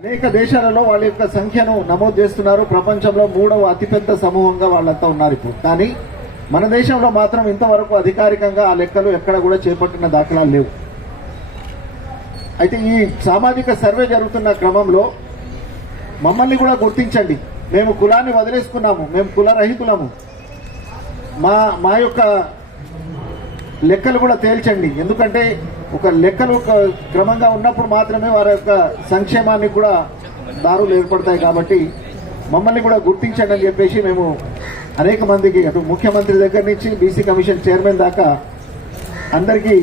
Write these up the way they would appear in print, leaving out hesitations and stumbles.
అనేక దేశాలలో వాళ్ళ యొక్క సంఖ్యను నమోదు చేస్తున్నారు. ప్రపంచంలో 3వ అతిపెద్ద సమూహంగా వాళ్ళంతా ఉన్నారు ఇప్పుడు. కానీ మన దేశంలో మాత్రం ఇంతవరకు అధికారికంగా ఆ లెక్కలు ఎక్కడ కూడా చేపట్టిన దాఖలాలు లేవు. అయితే ఈ సామాజిక సర్వే జరుగుతున్న క్రమంలో మమ్మల్ని కూడా గుర్తించండి. మేము కులాన్ని వదిలేసుకున్నాము, మేము కులరహితులము, మా యొక్క లెక్కలు కూడా తేల్చండి. ఎందుకంటే ఒక లెక్కలు క్రమంగా ఉన్నప్పుడు మాత్రమే వారి యొక్క సంక్షేమానికి కూడా దారులు ఏర్పడతాయి. కాబట్టి మమ్మల్ని కూడా గుర్తించండి అని చెప్పేసి మేము అనేక మందికి, అటు ముఖ్యమంత్రి దగ్గర నుంచి బీసీ కమిషన్ చైర్మన్ దాకా అందరికీ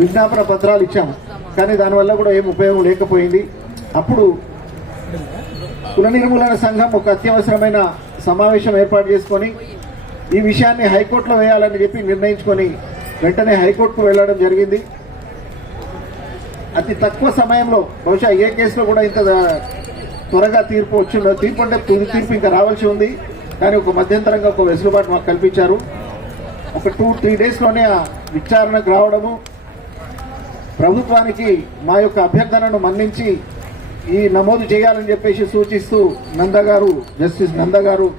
విజ్ఞాపన పత్రాలు ఇచ్చాము. కానీ దానివల్ల కూడా ఏం ఉపయోగం లేకపోయింది. అప్పుడు కుల నిర్మూలన సంఘం ఒక అత్యవసరమైన సమావేశం ఏర్పాటు చేసుకొని ఈ విషయాన్ని హైకోర్టులో వేయాలని చెప్పి నిర్ణయించుకొని వెంటనే హైకోర్టుకు వెళ్ళడం జరిగింది. అతి తక్కువ సమయంలో, బహుశా ఏ కేసులో కూడా ఇంత త్వరగా తీర్పు వచ్చిందో, తీర్పు అంటే తుది తీర్పు ఇంకా రావాల్సి ఉంది. కానీ ఒక మధ్యంతరంగా ఒక వెసులుబాటు మాకు కల్పించారు. ఒక 2-3 డేస్లోనే ఆ విచారణకు రావడము, ప్రభుత్వానికి మా యొక్క అభ్యర్థనను మన్నించి ఈ నమోదు చేయాలని చెప్పేసి సూచిస్తూ జస్టిస్ నంద గారు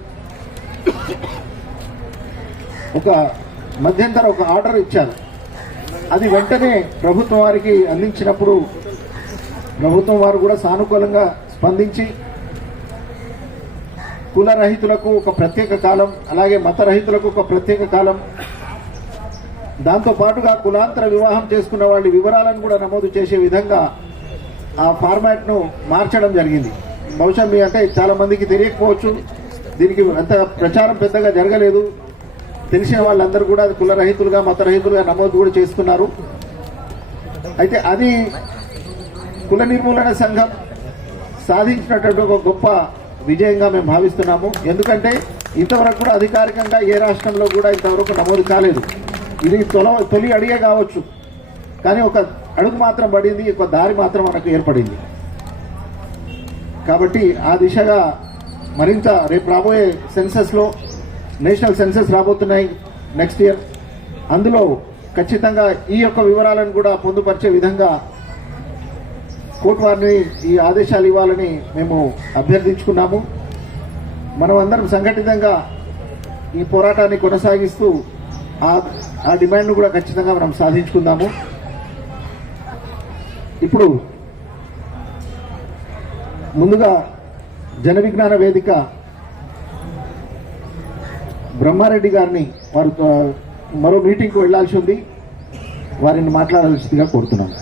ఒక మధ్యంతర ఒక ఆర్డర్ ఇచ్చారు. అది వెంటనే ప్రభుత్వం వారికి అందించినప్పుడు ప్రభుత్వం వారు కూడా సానుకూలంగా స్పందించి కుల రహితులకు ఒక ప్రత్యేక కాలం, అలాగే మత రహితులకు ఒక ప్రత్యేక కాలం, దాంతోపాటుగా కులాంతర వివాహం చేసుకున్న వాళ్ళ వివరాలను కూడా నమోదు చేసే విధంగా ఆ ఫార్మాట్ను మార్చడం జరిగింది. బహుశా మీ అంటే చాలా మందికి తెలియకపోవచ్చు, దీనికి అంత ప్రచారం పెద్దగా జరగలేదు. తెలిసిన వాళ్ళందరూ కూడా కుల రహితులుగా మత రహితులుగా నమోదు కూడా చేసుకున్నారు. అయితే అది కుల నిర్మూలన సంఘం సాధించినటువంటి ఒక గొప్ప విజయంగా మేము భావిస్తున్నాము. ఎందుకంటే ఇంతవరకు కూడా అధికారికంగా ఏ రాష్ట్రంలో కూడా ఇంతవరకు నమోదు కాలేదు. ఇది తొలి అడిగే కావచ్చు, కానీ ఒక అడుగు మాత్రం పడింది, ఒక దారి మాత్రం మనకు ఏర్పడింది. కాబట్టి ఆ దిశగా మరింత రేపు రాబోయే సెన్సస్లో, నేషనల్ సెన్సస్ రాబోతున్నాయి నెక్స్ట్ ఇయర్, అందులో ఖచ్చితంగా ఈ యొక్క వివరాలను కూడా పొందుపరిచే విధంగా కోర్టు వారిని ఈ ఆదేశాలు ఇవ్వాలని మేము అభ్యర్థించుకున్నాము. మనం అందరం సంఘటితంగా ఈ పోరాటాన్ని కొనసాగిస్తూ ఆ డిమాండ్ను కూడా ఖచ్చితంగా మనం సాధించుకుందాము. ఇప్పుడు ముందుగా జన విజ్ఞాన వేదిక బ్రహ్మారెడ్డి గారిని, వారు మరో మీటింగ్కు వెళ్లాల్సి ఉంది, వారిని మాట్లాడాల్సిందిగా కోరుతున్నాను.